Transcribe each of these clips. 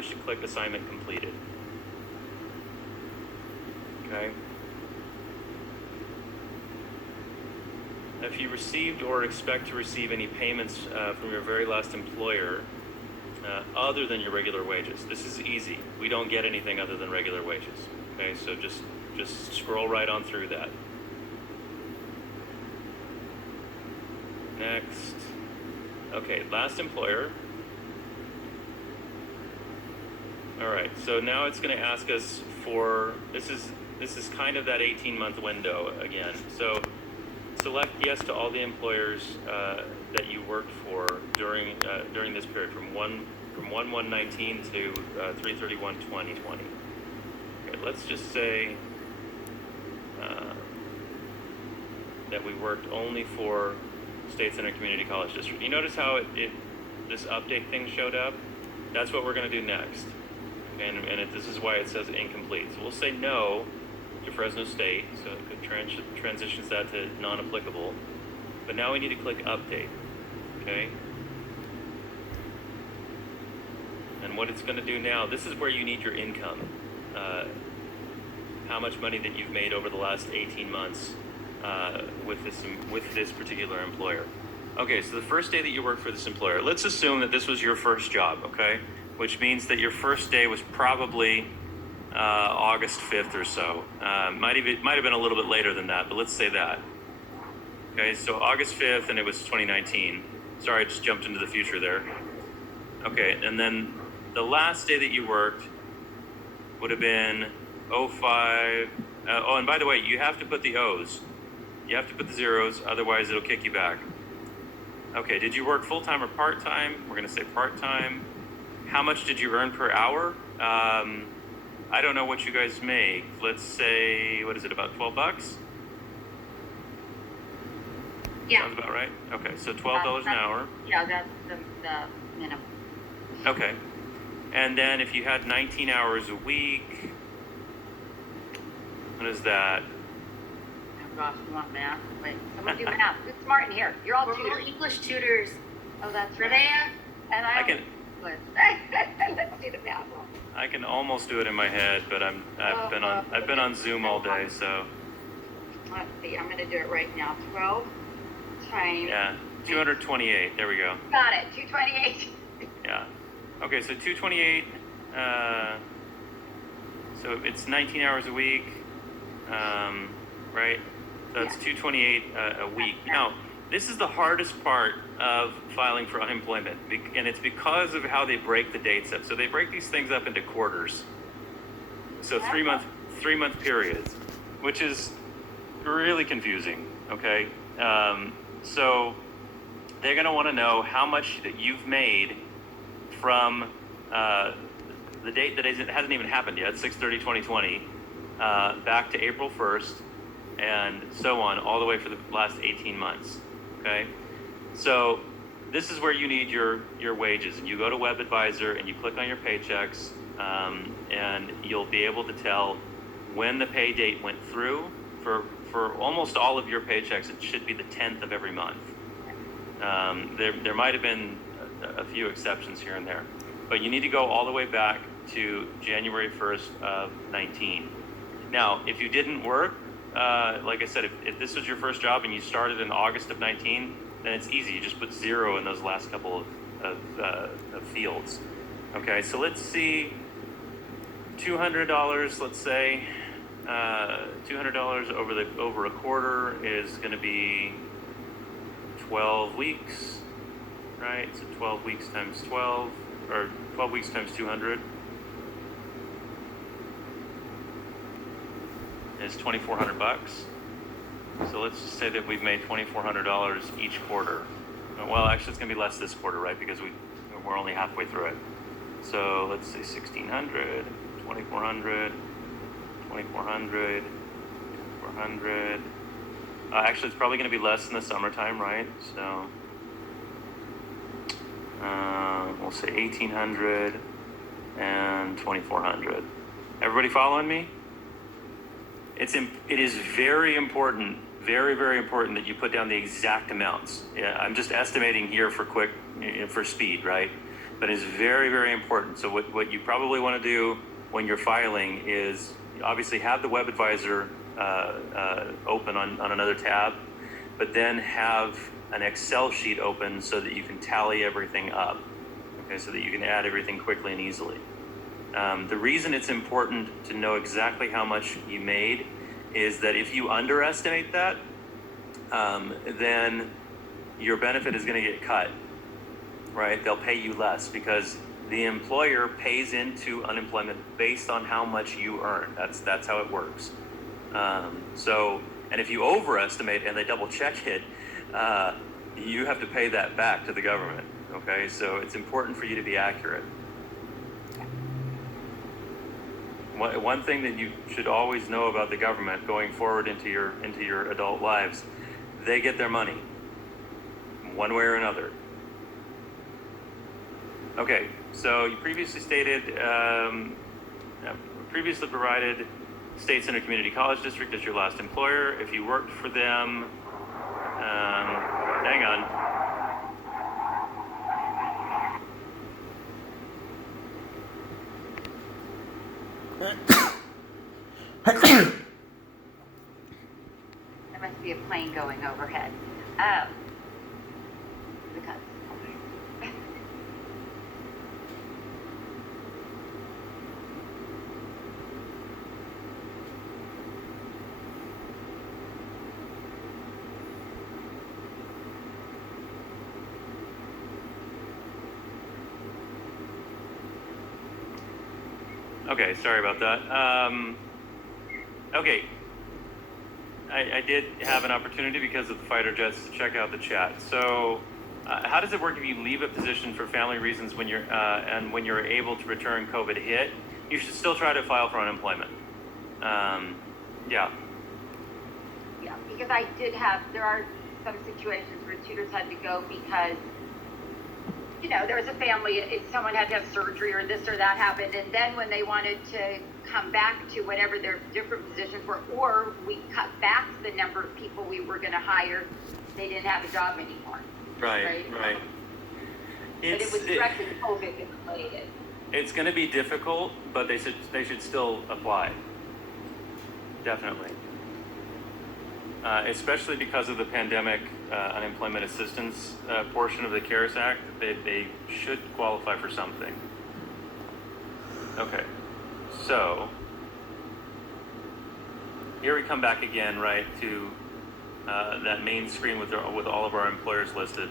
publish and click assignment completed. Okay. If you received or expect to receive any payments from your very last employer other than your regular wages, this is easy. We don't get anything other than regular wages. Okay, so just scroll right on through that. Next. Okay, last employer. All right, so now it's going to ask us for, this is kind of that 18-month window again. So select yes to all the employers that you worked for during this period from 1/1/19 to 3/31/2020. Okay, let's just say that we worked only for State Center Community College District. You notice how this update thing showed up? That's what we're going to do next. And this is why it says incomplete. So we'll say no to Fresno State, so it transitions that to non-applicable. But now we need to click update, okay? And what it's going to do now, this is where you need your income. How much money that you've made over the last 18 months with this particular employer. Okay, so the first day that you worked for this employer, let's assume that this was your first job, okay? Which means that your first day was probably August 5th or so. Might have been a little bit later than that, but let's say that. Okay, so August 5th, and it was 2019. Sorry, I just jumped into the future there. Okay, and then the last day that you worked would have been 05. Oh, and by the way, you have to put the O's. You have to put the zeros, otherwise it'll kick you back. Okay, did you work full-time or part-time? We're gonna say part-time. How much did you earn per hour? I don't know what you guys make. Let's say, what is it, about $12? Yeah. Sounds about right? Okay, so $12 an hour. Yeah, that's the minimum. Okay. And then if you had 19 hours a week, what is that? Oh gosh, you want math? Wait, someone do math. Who's smart in here? You're all We're all tutors. English tutors. Oh, that's Were right. they? And I can let's do the math. I can almost do it in my head, but I've been on Zoom all day, so Let's see, I'm gonna do it right now. 12 times. yeah, 228. There we go. Got it, 228. Yeah. Okay, so 228. So it's 19 hours a week, right? So it's 228 a week. Now, this is the hardest part of filing for unemployment, and it's because of how they break the dates up. So they break these things up into quarters. So 3-month periods, which is really confusing. Okay, so they're going to want to know how much that you've made from the date that hasn't even happened yet, 6/30/2020, back to April 1st, and so on, all the way for the last 18 months. Okay, so this is where you need your wages, and you go to WebAdvisor and you click on your paychecks, and you'll be able to tell when the pay date went through. For almost all of your paychecks, it should be the 10th of every month. There might have been a few exceptions here and there, but you need to go all the way back to January 1st of 19. Now, if you didn't work, like I said, if this was your first job and you started in August of 19, then it's easy. You just put 0 in those last couple of fields. Okay, so let's see, $200, let's say, $200 over a quarter is going to be 12 weeks, right? So 12 weeks times 12, or 12 weeks times 200 is $2,400. So let's just say that we've made $2,400 each quarter. Well, actually, it's going to be less this quarter, right? Because we're only halfway through it. So let's say 1,600, 2,400, 2,400, 400. Actually, it's probably going to be less in the summertime, right? So we'll say 1,800 and 2,400. Everybody following me? It is very important, very, very important that you put down the exact amounts. Yeah, I'm just estimating here for speed, right? but it's very, very important. So what you probably want to do when you're filing is obviously have the web advisor open on another tab, but then have an Excel sheet open so that you can tally everything up, okay, so that you can add everything quickly and easily. The reason it's important to know exactly how much you made is that if you underestimate that, then your benefit is going to get cut, right? They'll pay you less because the employer pays into unemployment based on how much you earn. That's how it works. And if you overestimate and they double check it, you have to pay that back to the government. Okay, so it's important for you to be accurate. One thing that you should always know about the government going forward into your adult lives, they get their money one way or another. Okay, so you previously stated, previously provided State Center Community College District as your last employer. If you worked for them, hang on. There must be a plane going overhead. Because Okay, sorry about that. Okay, I did have an opportunity because of the fighter jets to check out the chat. So, how does it work if you leave a position for family reasons when you're able to return COVID hit? You should still try to file for unemployment. Yeah. Yeah, because there are some situations where tutors had to go because, there was a family, if someone had to have surgery or this or that happened, and then when they wanted to come back to whatever their different positions were, or we cut back the number of people we were going to hire, they didn't have a job anymore. Right. But it was directly COVID related. It's going to be difficult, but they should still apply. Definitely. Especially because of the pandemic unemployment assistance portion of the CARES Act, they should qualify for something. Okay, so here we come back again, right, to that main screen with all of our employers listed.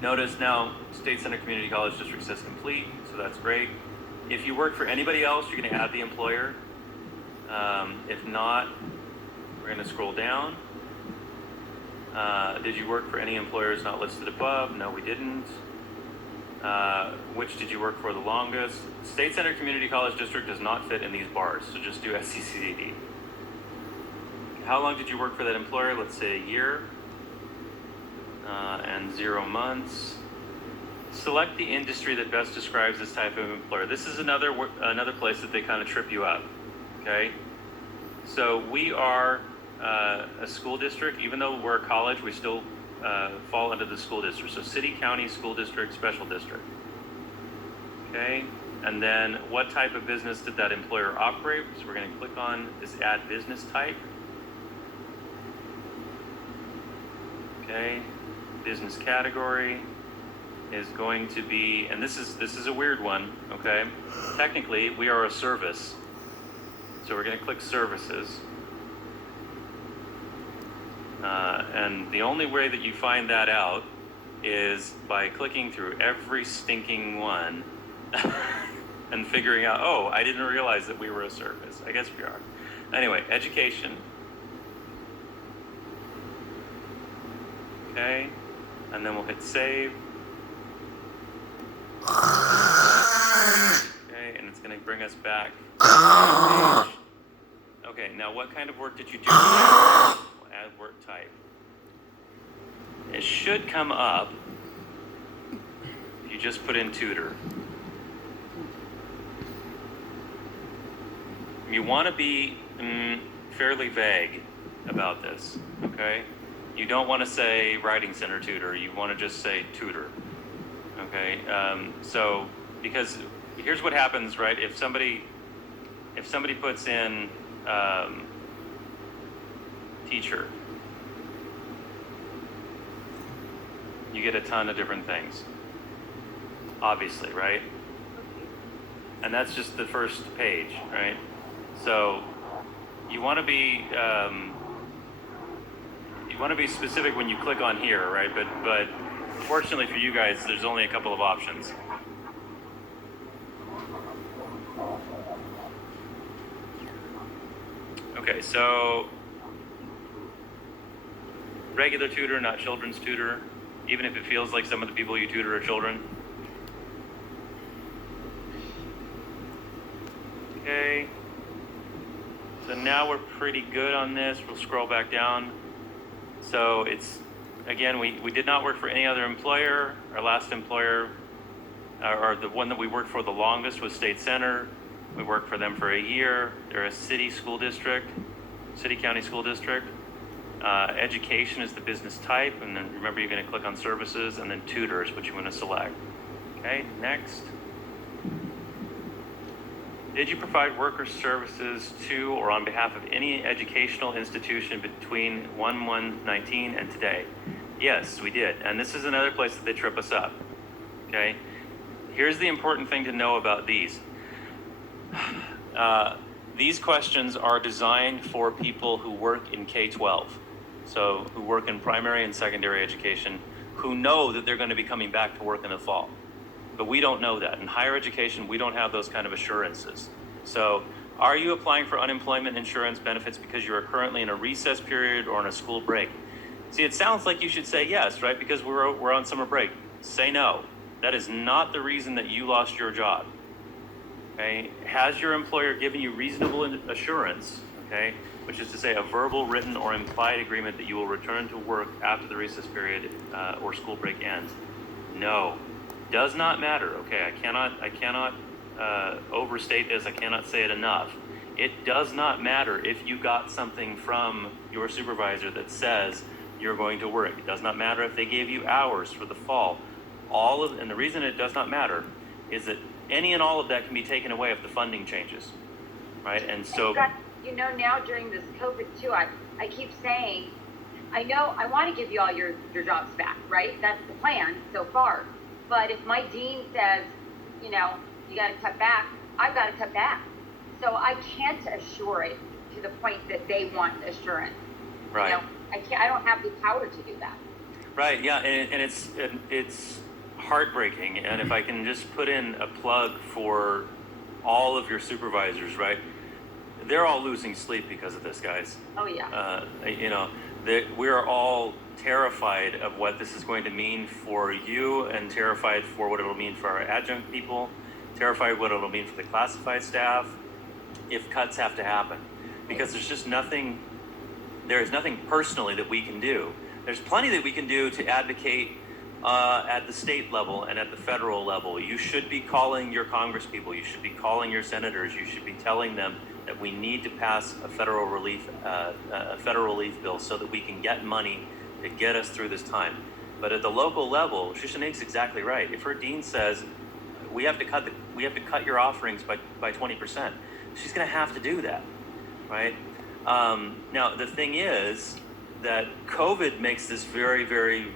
Notice now State Center Community College District says complete, so that's great. If you work for anybody else, you're going to add the employer. If not, we're going to scroll down. Did you work for any employers not listed above? No, we didn't. Which did you work for the longest? State Center Community College District does not fit in these bars, so just do SCCD. How long did you work for that employer? Let's say a year. And 0 months. Select the industry that best describes this type of employer. This is another place that they kind of trip you up. Okay, so we are a school district. Even though we're a college, we still fall under the school district. So city, county, school district, special district. Okay, and then what type of business did that employer operate? So we're going to click on this add business type. Okay, business category is going to be, and this is a weird one. Okay, technically we are a service. So we're going to click services. And the only way that you find that out is by clicking through every stinking one and figuring out, oh, I didn't realize that we were a service. I guess we are. Anyway, education. Okay, and then we'll hit save. Okay, and it's going to bring us back to the page. Okay, now what kind of work did you do? We'll add work type. It should come up if you just put in tutor. You want to be fairly vague about this, okay? You don't want to say writing center tutor. You want to just say tutor, Okay, so because here's what happens, right? If somebody puts in teacher, you get a ton of different things, obviously, right? And that's just the first page, right? So you want to be specific when you click on here, right? But fortunately for you guys, there's only a couple of options. Okay, so regular tutor, not children's tutor, even if it feels like some of the people you tutor are children. Okay, so now we're pretty good on this. We'll scroll back down. So it's, again, we did not work for any other employer. Our last employer, or the one that we worked for the longest, was State Center. We worked for them for a year. They're a city county school district. Education is the business type, and then remember you're going to click on services, and then tutors, which you want to select. Okay, next. Did you provide work or services to or on behalf of any educational institution between 1/1/19 and today? Yes, we did. And this is another place that they trip us up. Okay? Here's the important thing to know about these. These questions are designed for people who work in K-12. So who work in primary and secondary education, who know that they're going to be coming back to work in the fall. But we don't know that. In higher education, we don't have those kind of assurances. So are you applying for unemployment insurance benefits because you are currently in a recess period or on a school break? See, it sounds like you should say yes, right? Because we're on summer break. Say no. That is not the reason that you lost your job. Okay? Has your employer given you reasonable assurance, okay, which is to say a verbal, written, or implied agreement that you will return to work after the recess period or school break ends? No. Does not matter. Okay, I cannot overstate this. I cannot say it enough. It does not matter if you got something from your supervisor that says you're going to work. It does not matter if they gave you hours for the fall. And the reason it does not matter is that any and all of that can be taken away if the funding changes, right? And so, now during this COVID too, I keep saying, I know I want to give you all your jobs back, right? That's the plan so far. But if my dean says, you got to cut back, I've got to cut back. So I can't assure it to the point that they want assurance. right. I don't have the power to do that. Right, yeah, and it's heartbreaking. And if I can just put in a plug for all of your supervisors, right? They're all losing sleep because of this, guys. Oh yeah. We are all terrified of what this is going to mean for you, and terrified for what it'll mean for our adjunct people, terrified what it'll mean for the classified staff if cuts have to happen, because there is nothing personally that we can do. There's plenty that we can do to advocate at the state level and at the federal level. You should be calling your congresspeople. You should be calling your senators. You should be telling them that we need to pass a federal relief bill so that we can get money to get us through this time. But at the local level, Shishanique's exactly right. If her dean says we have to cut your offerings by 20%, she's going to have to do that, right? Now the thing is that COVID makes this very, very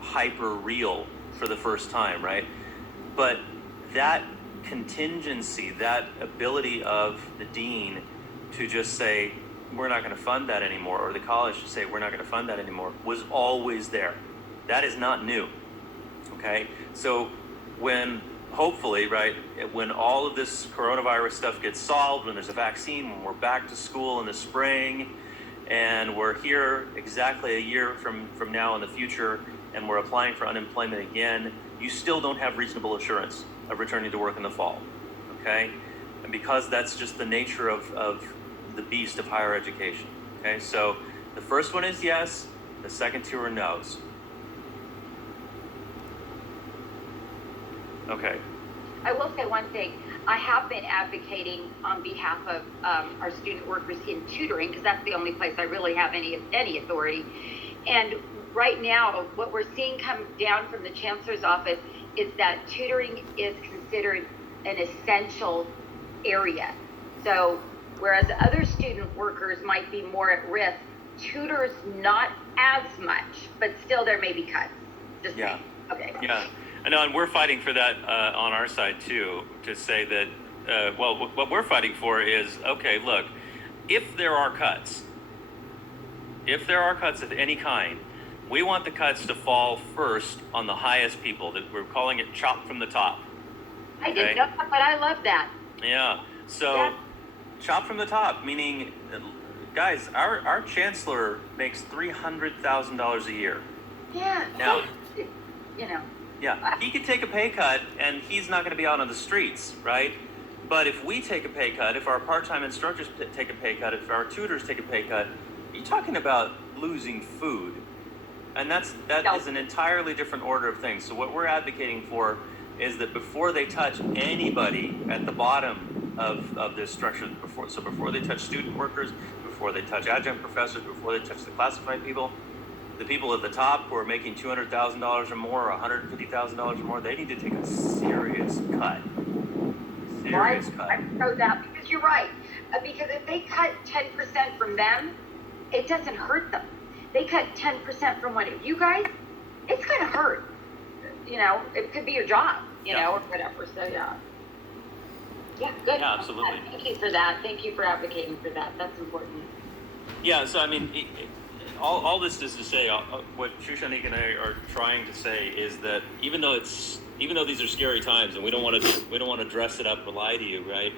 hyper real for the first time, right? But that contingency, that ability of the dean to just say, we're not going to fund that anymore, or the college to say, we're not going to fund that anymore, was always there. That is not new, okay? So hopefully, right, when all of this coronavirus stuff gets solved, when there's a vaccine, when we're back to school in the spring, and we're here exactly a year from now in the future, and we're applying for unemployment again, you still don't have reasonable assurance of returning to work in the fall, okay? And because that's just the nature of the beast of higher education, okay? So the first one is yes, the second two are no's. Okay. I will say one thing. I have been advocating on behalf of our student workers in tutoring, because that's the only place I really have any authority. And right now, what we're seeing come down from the chancellor's office is that tutoring is considered an essential area. So whereas other student workers might be more at risk, tutors not as much, but still there may be cuts. Just Yeah. me. Okay. Yeah, I know, and we're fighting for that on our side too, to say that, what we're fighting for is, okay, look, if there are cuts of any kind, we want the cuts to fall first on the highest people, that we're calling it chop from the top. I didn't know that, but I love that. Yeah, so Yeah. chop from the top, meaning, guys, our chancellor makes $300,000 a year. Yeah. Now, You know. yeah, he could take a pay cut and he's not going to be out on the streets, right? But if we take a pay cut, if our part-time instructors take a pay cut, if our tutors take a pay cut, you're talking about losing food. And that is an entirely different order of things. So what we're advocating for is that before they touch anybody at the bottom of this structure, before they touch student workers, before they touch adjunct professors, before they touch the classified people, the people at the top who are making $200,000 or more, or $150,000 or more, they need to take a serious cut. Serious cut. I know that because you're right. Because if they cut 10% from them, it doesn't hurt them. They cut 10% from one of you guys, it's gonna hurt. You know, it could be your job, you know, or whatever. So yeah. Yeah, good. Yeah, absolutely. Thank you for that. Thank you for advocating for that. That's important. Yeah, so I mean, all this is to say, what Shushanik and I are trying to say is that even though these are scary times, and we don't want to dress it up or lie to you, right?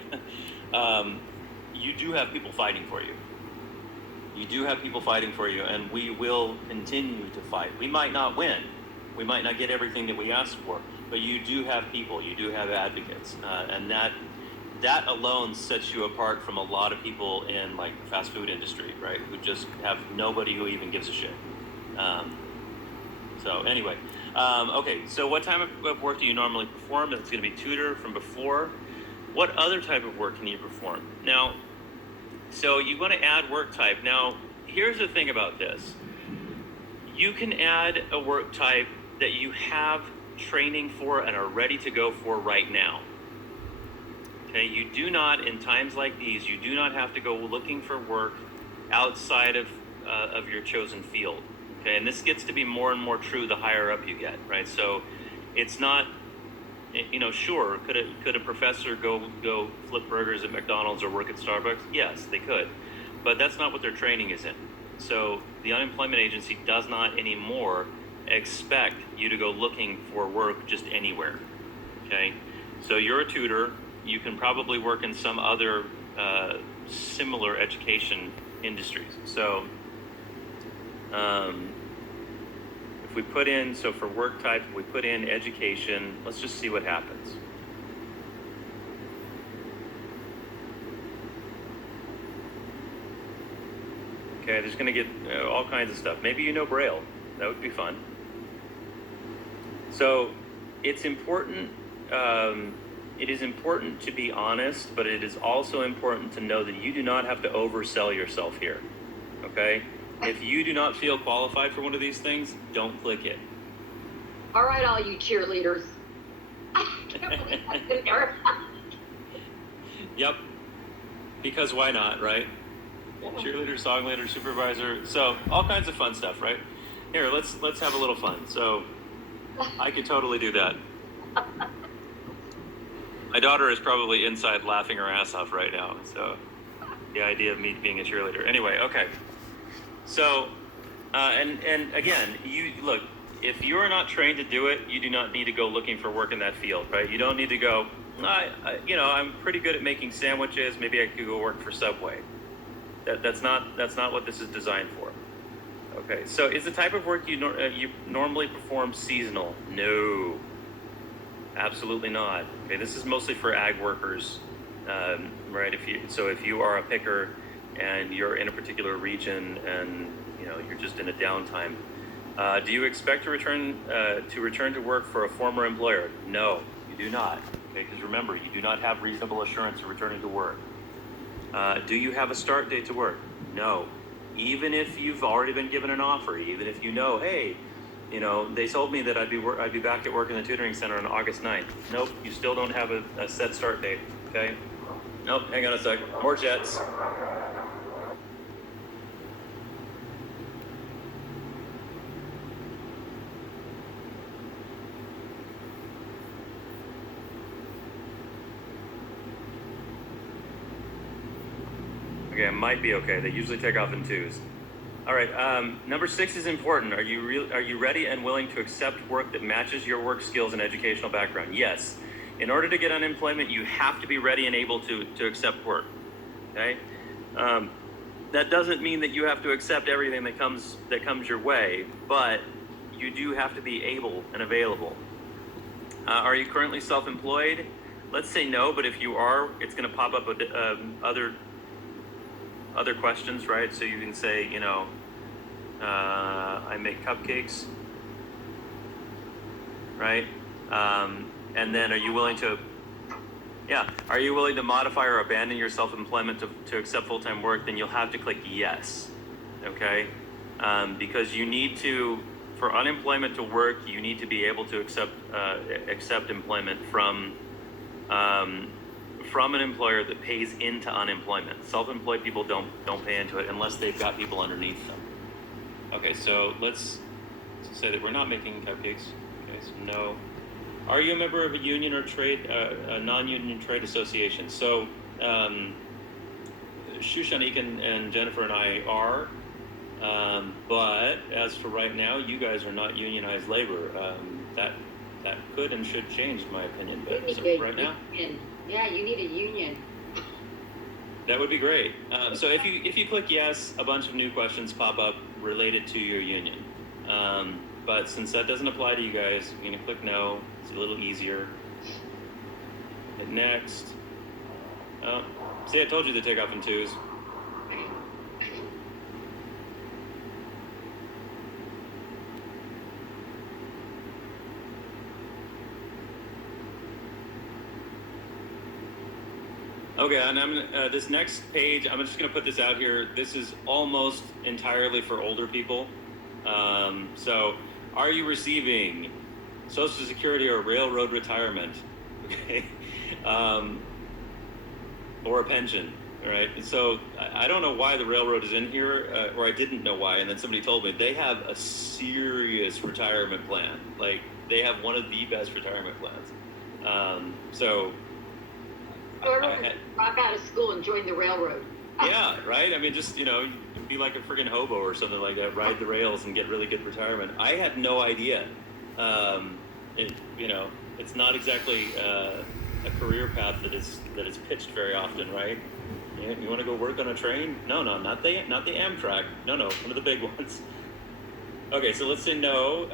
You do have people fighting for you. You do have people fighting for you, and we will continue to fight. We might not win, we might not get everything that we ask for, but you do have people, you do have advocates, and that alone sets you apart from a lot of people in like the fast food industry, right? Who just have nobody who even gives a shit. So anyway, okay, so what type of work do you normally perform? It's going to be tutor from before. What other type of work can you perform? Now, so you want to add work type. Now, here's the thing about this. You can add a work type that you have training for and are ready to go for right now. Okay, you do not, in times like these, you do not have to go looking for work outside of your chosen field. Okay, and this gets to be more and more true the higher up you get, right? So it's not, you know, sure, could a professor go flip burgers at McDonald's or work at Starbucks? Yes, they could, but that's not what their training is in. So the unemployment agency does not anymore expect you to go looking for work just anywhere. Okay, so you're a tutor. You can probably work in some other similar education industries. So if we put in, so for work type, we put in education, let's just see what happens. Okay, there's going to get all kinds of stuff. Maybe you know Braille. That would be fun. So it's important. It is important to be honest, but it is also important to know that you do not have to oversell yourself here. Okay? If you do not feel qualified for one of these things, don't click it. All right, all you cheerleaders. I can't believe that's in there. Yep. Because why not, right? Cheerleader, song leader, supervisor. So all kinds of fun stuff, right? Here, let's have a little fun. So I could totally do that. My daughter is probably inside laughing her ass off right now. So the idea of me being a cheerleader. Anyway, okay. So, and again, you look, if you're not trained to do it, you do not need to go looking for work in that field, right? You don't need to go, I'm pretty good at making sandwiches. Maybe I could go work for Subway. That's not what this is designed for. Okay, so is the type of work you normally perform seasonal? No, absolutely not. Okay, this is mostly for ag workers, right? If you are a picker and you're in a particular region and you're just in a downtime, do you expect to return to work for a former employer? No, you do not. Okay, because remember, you do not have reasonable assurance of returning to work. Do you have a start date to work? No. Even if you've already been given an offer, even if you know, hey, You know, they told me that I'd be back at work in the tutoring center on August 9th. Nope, you still don't have a set start date, okay? Nope, hang on a sec. More jets. Okay, it might be okay. They usually take off in twos. All right, number 6 is important. Are you ready and willing to accept work that matches your work skills and educational background? Yes. In order to get unemployment, you have to be ready and able to accept work. Okay. That doesn't mean that you have to accept everything that comes your way, but you do have to be able and available. Are you currently self-employed? Let's say no, but if you are, it's going to pop up with other questions, right? So you can say, you know, I make cupcakes, right? And then are you willing to modify or abandon your self-employment to accept full-time work? Then you'll have to click yes, okay? Because you need to, for unemployment to work, you need to be able to accept employment from an employer that pays into unemployment. Self-employed people don't pay into it unless they've got people underneath them. Okay, so let's say that we're not making cupcakes. Okay, so no. Are you a member of a union or trade, a non-union trade association? So, Shushanik and Jennifer and I are, but as for right now, you guys are not unionized labor. That could and should change, in my opinion. But so right now, yeah, you need a union. that would be great. So if you click yes, a bunch of new questions pop up related to your union. But since that doesn't apply to you guys, you're gonna click no. It's a little easier. Hit next. Oh, see, I told you to take off in twos. Okay, and I'm this next page, I'm just gonna put this out here. This is almost entirely for older people. So, are you receiving Social Security or railroad retirement? Okay, or a pension? All right. So I don't know why the railroad is in here, or I didn't know why, and then somebody told me they have a serious retirement plan. Like they have one of the best retirement plans. So. Or drop out of school and join the railroad. Yeah, right? I mean, just, be like a friggin' hobo or something like that, ride the rails and get really good retirement. I had no idea. It's not exactly a career path that is pitched very often, right? You want to go work on a train? No, not the Amtrak. No, one of the big ones. Okay, so let's say no.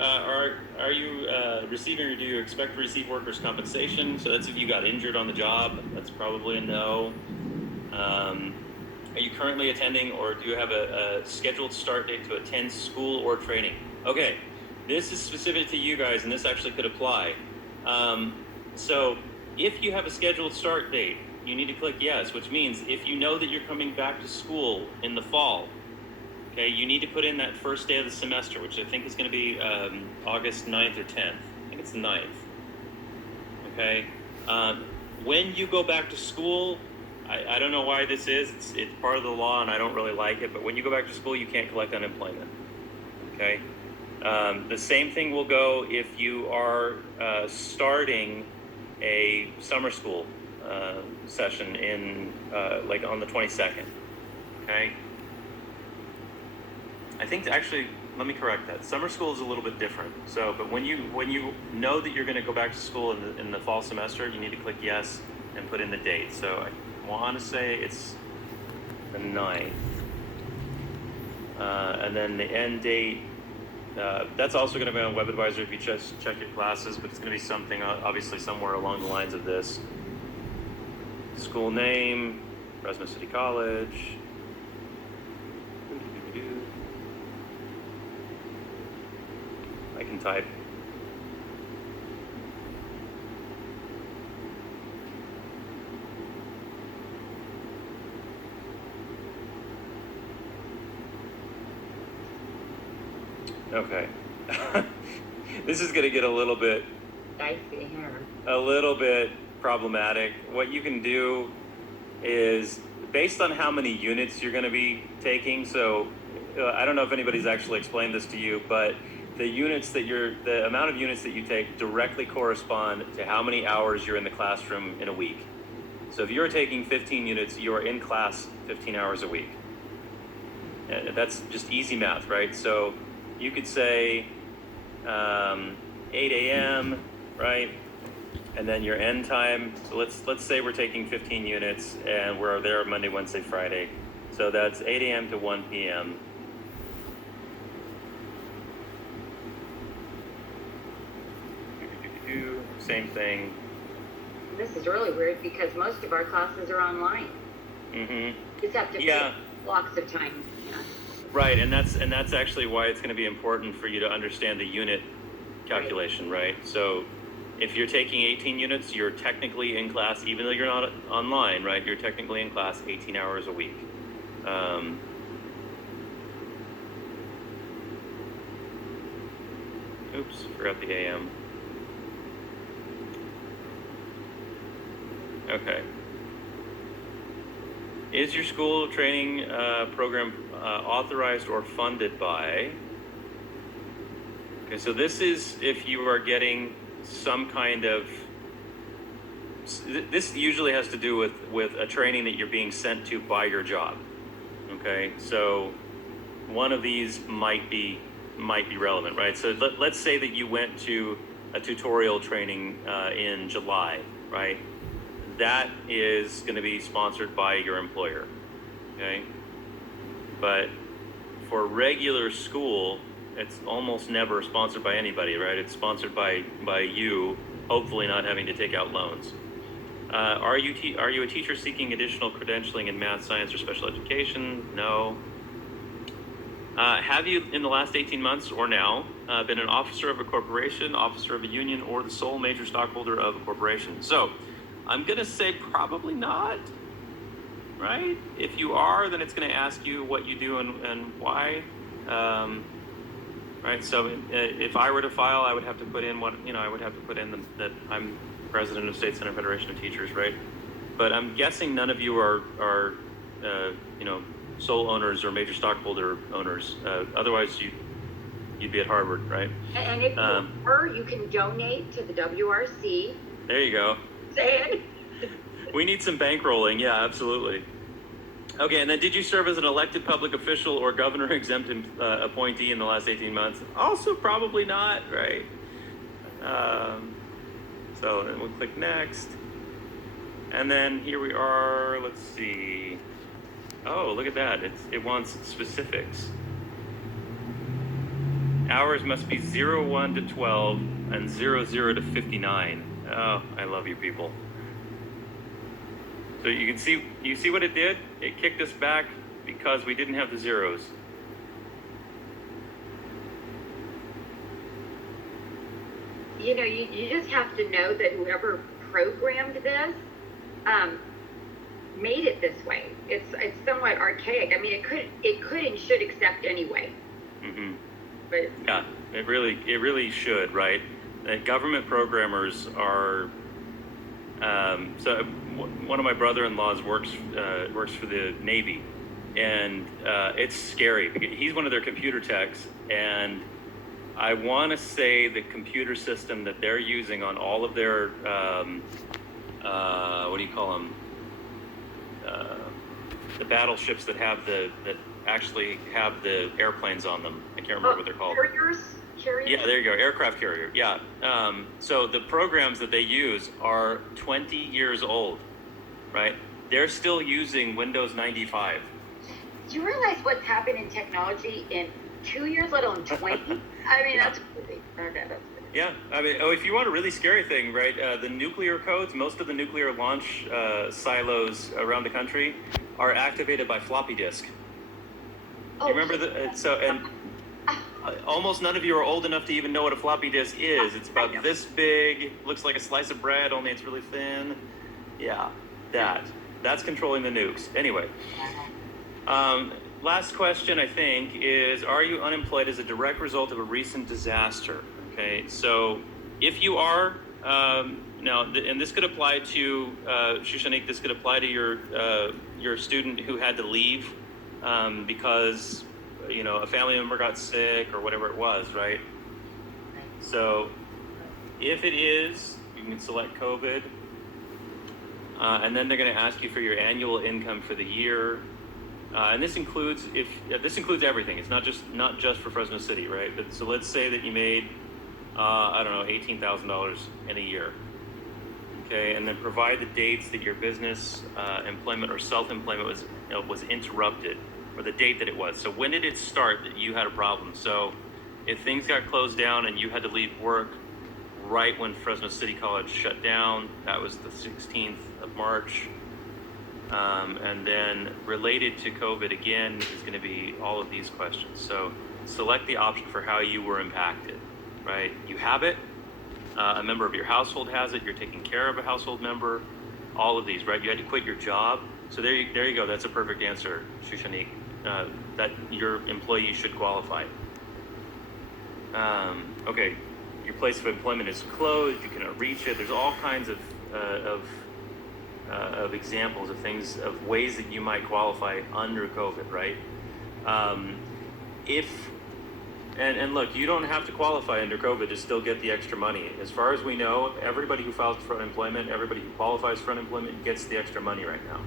Are you receiving or do you expect to receive workers' compensation? So that's if you got injured on the job. That's probably a no. Are you currently attending or do you have a scheduled start date to attend school or training? Okay, this is specific to you guys and this actually could apply. So if you have a scheduled start date, you need to click yes, which means if you know that you're coming back to school in the fall, okay, you need to put in that first day of the semester, which I think is going to be August 9th or 10th. I think it's the 9th. Okay? When you go back to school, I don't know why this is. It's part of the law, and I don't really like it. But when you go back to school, you can't collect unemployment. Okay? The same thing will go if you are starting a summer school session in like on the 22nd. Okay? I think actually, let me correct that. Summer school is a little bit different. So, but when you know that you're going to go back to school in the fall semester, you need to click yes and put in the date. So I want to say it's the 9th. And then the end date, that's also going to be on WebAdvisor if you just check your classes, but it's going to be something, obviously somewhere along the lines of this. School name, Fresno City College. I can type. Okay. this is going to get a little bit Dicey here. problematic. What you can do is based on how many units you're going to be taking. So I don't know if anybody's actually explained this to you, but the amount of units that you take directly correspond to how many hours you're in the classroom in a week. So if you're taking 15 units, you're in class 15 hours a week. And that's just easy math, right? So you could say 8 a.m., right? And then your end time, so let's say we're taking 15 units and we're there Monday, Wednesday, Friday. So that's 8 a.m. to 1 p.m. Same thing. This is really weird because most of our classes are online. Mm-hmm. Just have to pick blocks of time. Yeah. Right, and that's actually why it's going to be important for you to understand the unit calculation, right? So if you're taking 18 units, you're technically in class, even though you're not online, right? You're technically in class 18 hours a week. Oops, forgot the AM. Okay. Is your school training program authorized or funded by? Okay, so this is if you are getting some kind of, this usually has to do with a training that you're being sent to by your job. Okay, so one of these might be relevant, right? So let's say that you went to a tutorial training in July, right? That is going to be sponsored by your employer, okay? But for regular school, it's almost never sponsored by anybody, right? It's sponsored by you, hopefully not having to take out loans. Are you a teacher seeking additional credentialing in math, science, or special education? No. Have you, in the last 18 months or now, been an officer of a corporation, officer of a union, or the sole major stockholder of a corporation? So, I'm going to say probably not, right? If you are, then it's going to ask you what you do and why, right? So if I were to file, I would have to put in that I'm president of State Center Federation of Teachers, right? But I'm guessing none of you are sole owners or major stockholder owners. Otherwise, you'd be at Harvard, right? And if you are, you can donate to the WRC. There you go. Saying. We need some bankrolling. Yeah, absolutely. Okay, and then did you serve as an elected public official or governor exempt appointee in the last 18 months? Also probably not, right? So then we'll click next. And then here we are, let's see. Oh, look at that. It wants specifics. Hours must be 01 to 12 and 00 to 59. Oh, I love you people. So you see what it did? It kicked us back because we didn't have the zeros. You know, you just have to know that whoever programmed this made it this way. It's somewhat archaic. I mean, it could and should accept anyway. Mm-hmm. But yeah, it really should, right? Government programmers are. So one of my brother-in-laws works for the Navy, and it's scary because he's one of their computer techs, and I want to say the computer system that they're using on all of their what do you call them? The battleships that actually have the airplanes on them. I can't remember what they're called. Carriers. Yeah, there you go, aircraft carrier. Yeah. So the programs that they use are 20 years old, right? They're still using Windows 95. Do you realize what's happened in technology in 2 years, let alone 20? I mean, that's crazy. Okay, that's crazy. Yeah, I mean, if you want a really scary thing, right? The nuclear codes, most of the nuclear launch silos around the country are activated by floppy disk. Oh, you remember almost none of you are old enough to even know what a floppy disk is. It's about this big, looks like a slice of bread, only it's really thin. Yeah, that's controlling the nukes. Anyway, last question, I think, is, are you unemployed as a direct result of a recent disaster? Okay, so if you are, now, and this could apply to, Shushanik, this could apply to your student who had to leave because, a family member got sick or whatever it was, right? So if it is, you can select COVID, and then they're going to ask you for your annual income for the year. And this includes everything. It's not just for Fresno City, right? But so let's say that you made I don't know, $18,000 in a year. Okay, and then provide the dates that your business employment or self-employment was interrupted, or the date that it was. So when did it start that you had a problem? So if things got closed down and you had to leave work right when Fresno City College shut down, that was the 16th of March. And then related to COVID again is going to be all of these questions. So select the option for how you were impacted, right? You have it, a member of your household has it, you're taking care of a household member, all of these, right? You had to quit your job. So there you go. That's a perfect answer, Shushanik, that your employee should qualify. Okay, your place of employment is closed, you cannot reach it. There's all kinds of examples of things, of ways that you might qualify under COVID, right? And look, you don't have to qualify under COVID to still get the extra money. As far as we know, everybody who files for unemployment, everybody who qualifies for unemployment gets the extra money right now.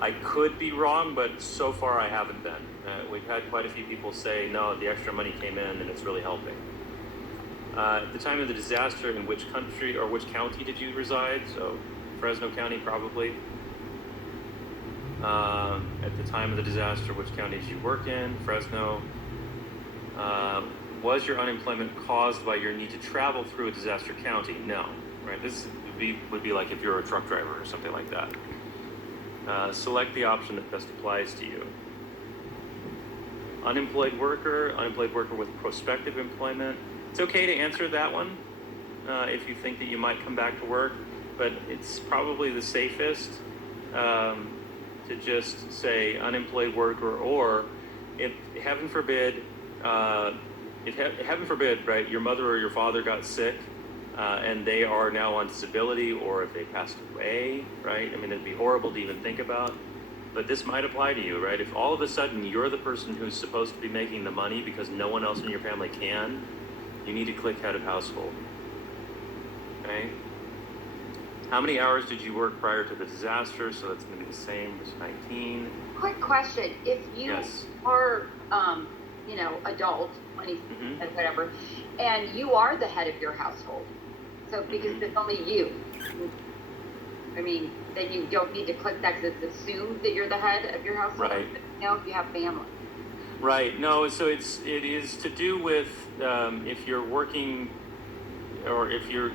I could be wrong, but so far I haven't been. We've had quite a few people say, no, the extra money came in and it's really helping. At the time of the disaster, in which country or which county did you reside? So Fresno County, probably. At the time of the disaster, which county did you work in? Fresno. Was your unemployment caused by your need to travel through a disaster county? No, right? This would be like if you're a truck driver or something like that. Select the option that best applies to you. Unemployed worker with prospective employment. It's okay to answer that one if you think that you might come back to work, but it's probably the safest to just say unemployed worker, or if heaven forbid, right, your mother or your father got sick and they are now on disability, or if they passed away, right? I mean, it'd be horrible to even think about, but this might apply to you, right? If all of a sudden you're the person who's supposed to be making the money because no one else in your family can, you need to click head of household, okay? How many hours did you work prior to the disaster? So that's going to be the same as 19. Quick question. If you Yes. are, adult, 20, and whatever, and you are the head of your household, so because it's only you, I mean, then you don't need to click that because it's assumed that you're the head of your household. Right. If you have family. Right. No, so it is to do with if you're working, or if you're